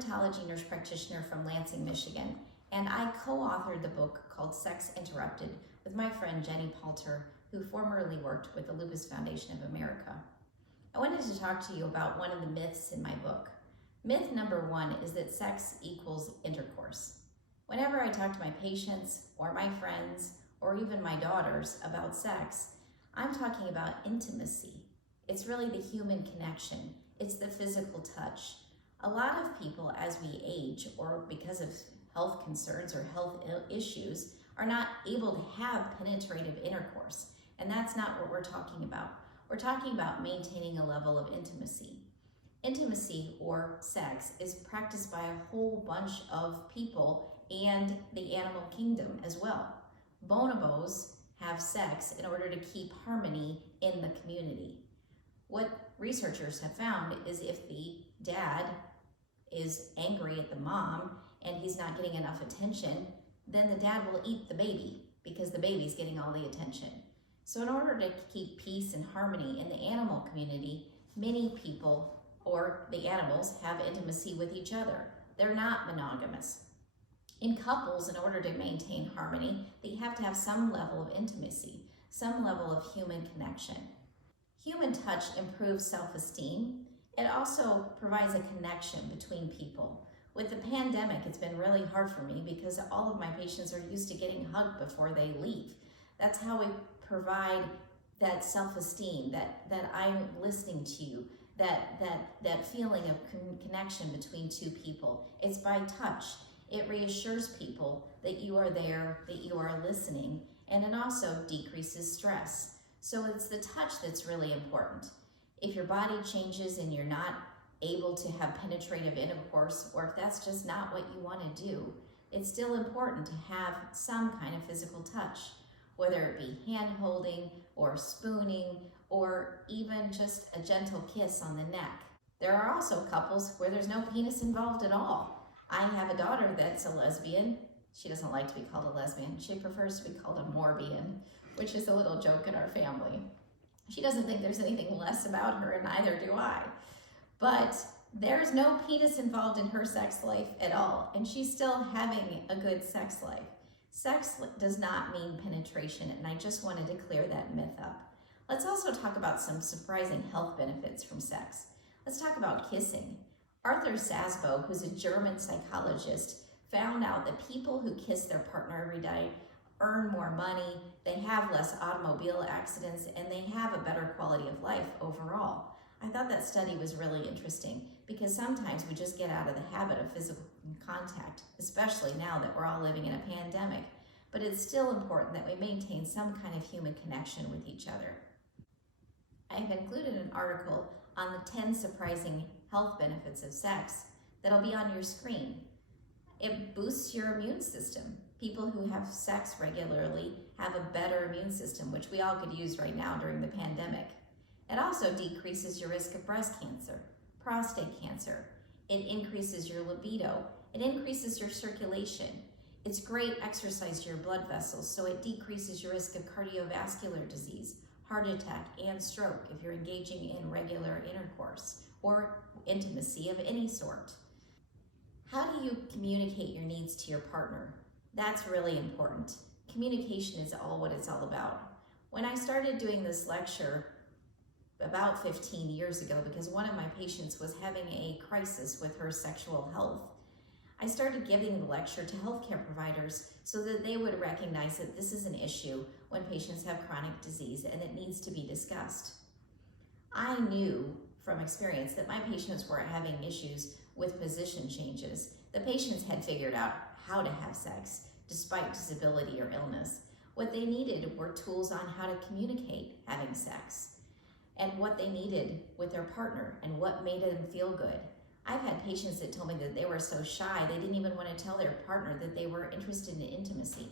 dermatology nurse practitioner from Lansing, Michigan, and I co-authored the book called Sex Interrupted with my friend Jenny Palter, who formerly worked with the Lupus Foundation of America. I wanted to talk to you about one of the myths in my book. Myth number one is that sex equals intercourse. Whenever I talk to my patients or my friends or even my daughters about sex, I'm talking about intimacy. It's really the human connection. It's the physical touch. A lot of people, as we age or because of health concerns or health issues, are not able to have penetrative intercourse. And that's not what we're talking about. We're talking about maintaining a level of intimacy. Intimacy, or sex, is practiced by a whole bunch of people and the animal kingdom as well. Bonobos have sex in order to keep harmony in the community. What researchers have found is if the dad is angry at the mom and he's not getting enough attention, then the dad will eat the baby because the baby's getting all the attention. So in order to keep peace and harmony in the animal community, many people or the animals have intimacy with each other. They're not monogamous. In couples, in order to maintain harmony, they have to have some level of intimacy, some level of human connection. Human touch improves self-esteem. It also provides a connection between people. With the pandemic, it's been really hard for me because all of my patients are used to getting hugged before they leave. That's how we provide that self-esteem, that I'm listening to you, that feeling of connection between two people. It's by touch. It reassures people that you are there, that you are listening, and it also decreases stress. So it's the touch that's really important. If your body changes and you're not able to have penetrative intercourse, or if that's just not what you want to do, it's still important to have some kind of physical touch, whether it be hand holding or spooning or even just a gentle kiss on the neck. There are also couples where there's no penis involved at all. I have a daughter that's a lesbian. She doesn't like to be called a lesbian. She prefers to be called a morbian, which is a little joke in our family. She doesn't think there's anything less about her, and neither do I. But there's no penis involved in her sex life at all, and she's still having a good sex life. Sex does not mean penetration, and I just wanted to clear that myth up. Let's also talk about some surprising health benefits from sex. Let's talk about kissing. Arthur Sasbo, who's a German psychologist, found out that people who kiss their partner every day earn more money, they have less automobile accidents, and they have a better quality of life overall. I thought that study was really interesting because sometimes we just get out of the habit of physical contact, especially now that we're all living in a pandemic. But it's still important that we maintain some kind of human connection with each other. I've included an article on the 10 surprising health benefits of sex that'll be on your screen. It boosts your immune system. People who have sex regularly have a better immune system, which we all could use right now during the pandemic. It also decreases your risk of breast cancer, prostate cancer. It increases your libido. It increases your circulation. It's great exercise to your blood vessels, so it decreases your risk of cardiovascular disease, heart attack, and stroke if you're engaging in regular intercourse or intimacy of any sort. How do you communicate your needs to your partner? That's really important. Communication is what it's all about. When I started doing this lecture about 15 years ago, because one of my patients was having a crisis with her sexual health, I started giving the lecture to healthcare providers so that they would recognize that this is an issue when patients have chronic disease and it needs to be discussed. I knew from experience that my patients were having issues with position changes. The patients had figured out how to have sex despite disability or illness. What they needed were tools on how to communicate having sex and what they needed with their partner and what made them feel good. I've had patients that told me that they were so shy they didn't even want to tell their partner that they were interested in intimacy.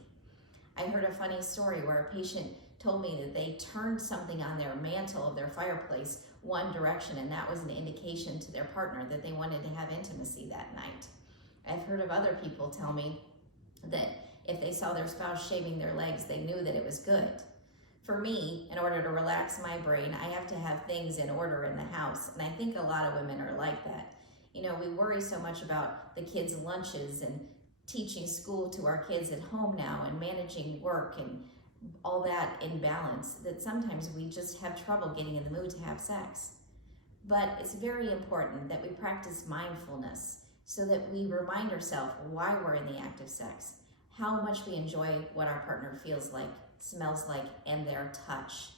I heard a funny story where a patient told me that they turned something on their mantle of their fireplace one direction, and that was an indication to their partner that they wanted to have intimacy that night. I've heard of other people tell me that if they saw their spouse shaving their legs, they knew that it was good. For me, in order to relax my brain, I have to have things in order in the house, and I think a lot of women are like that. You know, we worry so much about the kids' lunches and teaching school to our kids at home now and managing work and all that in balance that sometimes we just have trouble getting in the mood to have sex. But it's very important that we practice mindfulness so that we remind ourselves why we're in the act of sex, how much we enjoy what our partner feels like, smells like, and their touch.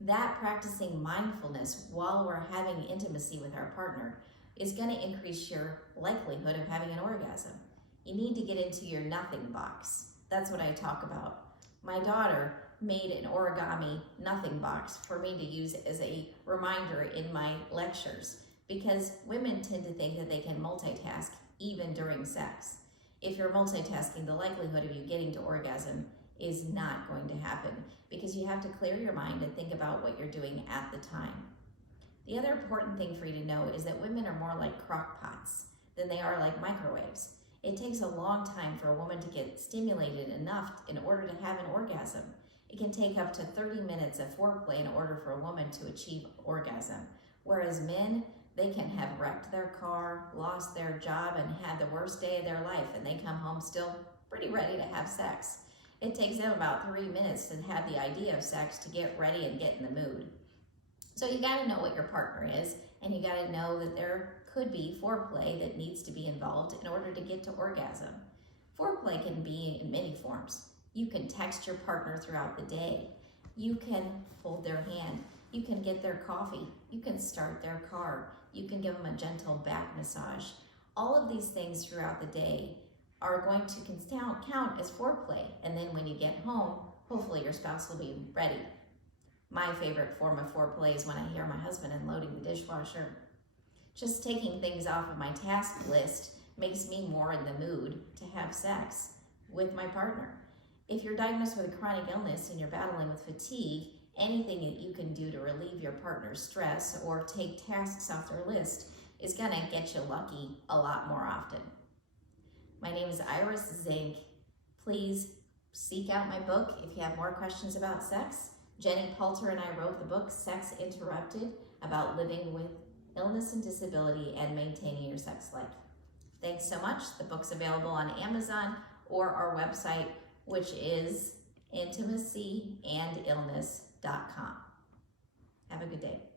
That practicing mindfulness while we're having intimacy with our partner is going to increase your likelihood of having an orgasm. You need to get into your nothing box. That's what I talk about. My daughter made an origami nothing box for me to use as a reminder in my lectures, because women tend to think that they can multitask even during sex. If you're multitasking, the likelihood of you getting to orgasm is not going to happen, because you have to clear your mind and think about what you're doing at the time. The other important thing for you to know is that women are more like crock pots than they are like microwaves. It takes a long time for a woman to get stimulated enough in order to have an orgasm. It can take up to 30 minutes of foreplay in order for a woman to achieve orgasm. Whereas men, they can have wrecked their car, lost their job, and had the worst day of their life, and they come home still pretty ready to have sex. It takes them about 3 minutes to have the idea of sex to get ready and get in the mood. So you gotta know what your partner is, and you gotta know that there could be foreplay that needs to be involved in order to get to orgasm. Foreplay can be in many forms. You can text your partner throughout the day. You can hold their hand. You can get their coffee. You can start their car. You can give them a gentle back massage. All of these things throughout the day are going to count as foreplay. And then when you get home, hopefully your spouse will be ready. My favorite form of foreplay is when I hear my husband unloading the dishwasher. Just taking things off of my task list makes me more in the mood to have sex with my partner. If you're diagnosed with a chronic illness and you're battling with fatigue, anything that you can do to relieve your partner's stress or take tasks off their list is gonna get you lucky a lot more often. My name is Iris Zink. Please seek out my book if you have more questions about sex. Jenny Palter and I wrote the book, Sex Interrupted, about living with illness and disability and maintaining your sex life. Thanks so much. The book's available on Amazon or our website, which is intimacyandillness.com. Have a good day.